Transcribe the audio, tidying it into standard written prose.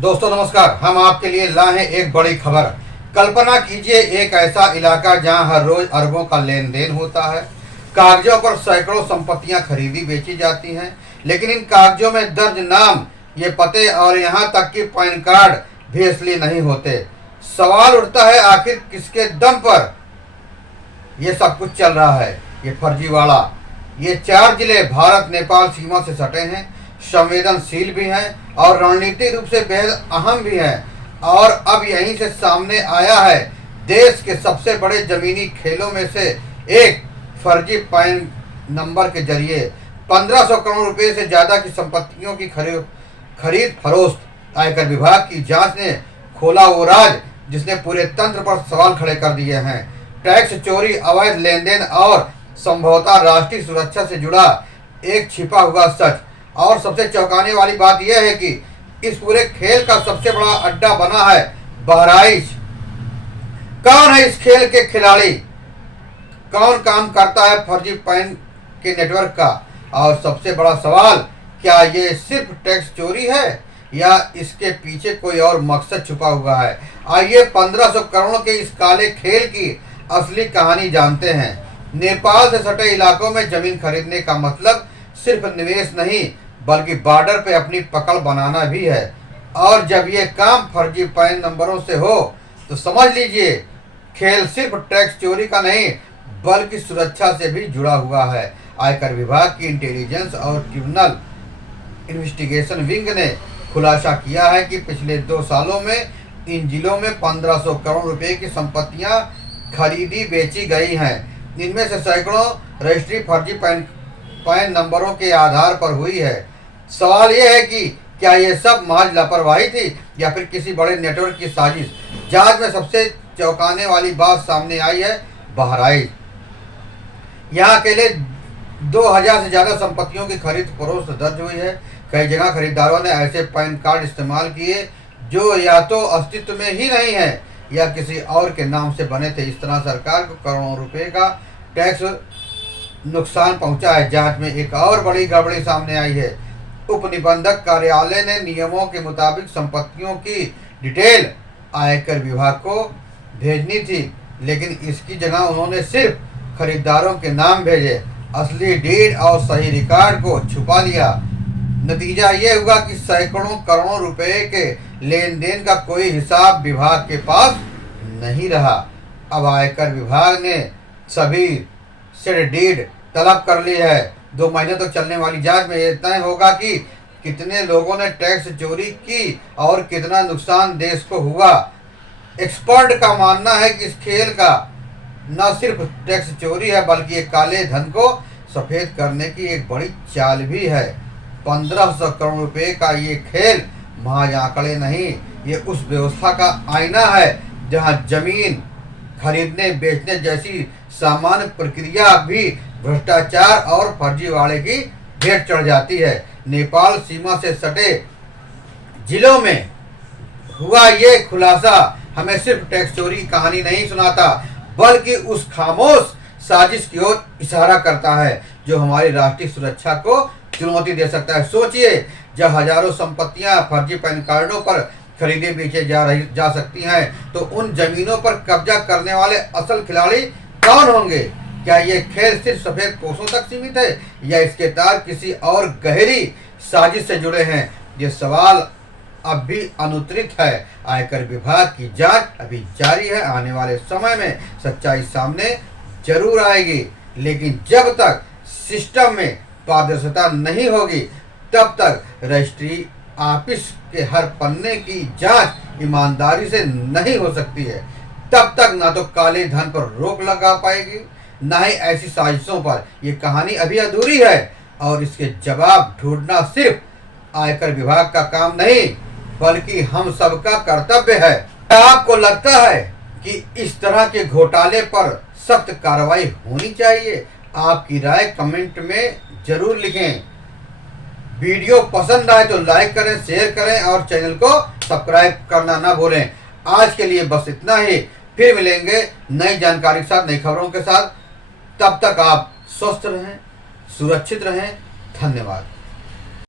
दोस्तों नमस्कार। हम आपके लिए लाए हैं एक बड़ी खबर। कल्पना कीजिए एक ऐसा इलाका जहां हर रोज अरबों का लेन देन होता है। कागजों पर सैकड़ों संपत्तियां खरीदी बेची जाती हैं, लेकिन इन कागजों में दर्ज नाम, ये पते और यहां तक कि पैन कार्ड भी असली नहीं होते। सवाल उठता है, आखिर किसके दम पर ये सब कुछ चल रहा है? ये फर्जीवाड़ा। ये 4 जिले भारत नेपाल सीमा से सटे हैं, संवेदनशील भी हैं और रणनीतिक रूप से बेहद अहम भी हैं। और अब यहीं से सामने आया है देश के सबसे बड़े जमीनी खेलों में से एक। फर्जी पैन नंबर के जरिए 1500 करोड़ रुपए से ज्यादा की संपत्तियों की खरीद फरोख्त। आयकर विभाग की जांच ने खोला वो राज जिसने पूरे तंत्र पर सवाल खड़े कर दिए हैं। टैक्स चोरी, अवैध लेन देन और संभवतः राष्ट्रीय सुरक्षा से जुड़ा एक छिपा हुआ सच। और सबसे चौंकाने वाली बात यह है कि इस पूरे खेल का सबसे बड़ा अड्डा बना है बहराइच। कौन है इस खेल के खिलाड़ी? कौन काम करता है फर्जी पैन के नेटवर्क का? और सबसे बड़ा सवाल, क्या ये सिर्फ टैक्स चोरी है या इसके पीछे कोई और मकसद छुपा हुआ है? आइए 1500 करोड़ के इस काले खेल की असली कहानी जानते हैं। नेपाल से सटे इलाकों में जमीन खरीदने का मतलब सिर्फ निवेश नहीं, बल्कि बॉर्डर पे अपनी पकड़ बनाना भी है। और जब ये काम फर्जी पैन नंबरों से हो तो समझ लीजिए खेल सिर्फ टैक्स चोरी का नहीं, बल्कि सुरक्षा से भी जुड़ा हुआ है। आयकर विभाग की इंटेलिजेंस और क्रिमिनल इन्वेस्टिगेशन विंग ने खुलासा किया है कि पिछले 2 सालों में इन जिलों में 1500 करोड़ रुपए की संपत्तियां खरीदी बेची गई हैं। इनमें से सैकड़ों रजिस्ट्री फर्जी पैन नंबरों के आधार पर हुई है। सवाल यह है कि क्या ये सब महज लापरवाही थी या फिर किसी बड़े नेटवर्क की साजिश? जांच में सबसे चौंकाने वाली बात सामने आई है बहराइच। यहाँ अकेले 2000 से ज्यादा संपत्तियों की खरीद फरोख्त दर्ज हुई है। कई जगह खरीदारों ने ऐसे पैन कार्ड इस्तेमाल किए जो या तो अस्तित्व में ही नहीं है या किसी और के नाम से बने थे। इस तरह सरकार को करोड़ों रुपए का टैक्स नुकसान पहुंचा है। जांच में एक और बड़ी गड़बड़ी सामने आई है। उप निबंधक कार्यालय ने नियमों के मुताबिक संपत्तियों की डिटेल आयकर विभाग को भेजनी थी, लेकिन इसकी जगह उन्होंने सिर्फ खरीदारों के नाम भेजे। असली डीड और सही रिकॉर्ड को छुपा लिया। नतीजा ये हुआ कि सैकड़ों करोड़ों रुपए के लेन देन का कोई हिसाब विभाग के पास नहीं रहा। अब आयकर विभाग ने सभी से डीड तलब कर ली है। 2 महीने तक चलने वाली जांच में यह तय होगा कि कितने लोगों ने टैक्स चोरी की और कितना नुकसान देश को हुआ। एक्सपर्ट का मानना है कि इस खेल का न सिर्फ टैक्स चोरी है, बल्कि एक काले धन को सफेद करने की एक बड़ी चाल भी है। 1500 करोड़ रुपए का ये खेल महज आंकड़े नहीं, ये उस व्यवस्था का आईना है जहां जमीन खरीदने बेचने जैसी सामान्य प्रक्रिया भी भ्रष्टाचार और फर्जीवाड़े की भेंट चढ़ जाती है। नेपाल सीमा से सटे जिलों में हुआ ये खुलासा हमें सिर्फ टैक्स चोरी की कहानी नहीं सुनाता, बल्कि उस खामोश साजिश की ओर इशारा करता है जो हमारी राष्ट्रीय सुरक्षा को चुनौती दे सकता है। सोचिए, जब हजारों संपत्तियां फर्जी पैन कार्डों पर खरीदे बेचे जा सकती हैं, तो उन जमीनों पर कब्जा करने वाले असल खिलाड़ी कौन होंगे? क्या ये खेल सिर्फ सफेद पोशों तक सीमित है या इसके तार किसी और गहरी साजिश से जुड़े हैं? ये सवाल अब भी अनुत्तरित है। आयकर विभाग की जांच अभी जारी है। आने वाले समय में सच्चाई सामने जरूर आएगी, लेकिन जब तक सिस्टम में पारदर्शिता नहीं होगी, तब तक रजिस्ट्री ऑफिस के हर पन्ने की जांच ईमानदारी से नहीं हो सकती है। तब तक ना तो काले धन पर रोक लगा पाएगी, ना ही ऐसी साजिशों पर। यह कहानी अभी अधूरी है और इसके जवाब ढूंढना सिर्फ आयकर विभाग का काम नहीं, बल्कि हम सबका कर्तव्य है। क्या आपको लगता है कि इस तरह के घोटाले पर सख्त कार्रवाई होनी चाहिए? आपकी राय कमेंट में जरूर लिखें। वीडियो पसंद आए तो लाइक करें, शेयर करें और चैनल को सब्सक्राइब करना ना भूलें। आज के लिए बस इतना ही। फिर मिलेंगे नई जानकारी के साथ, नई खबरों के साथ। तब तक आप स्वस्थ रहें, सुरक्षित रहें। धन्यवाद।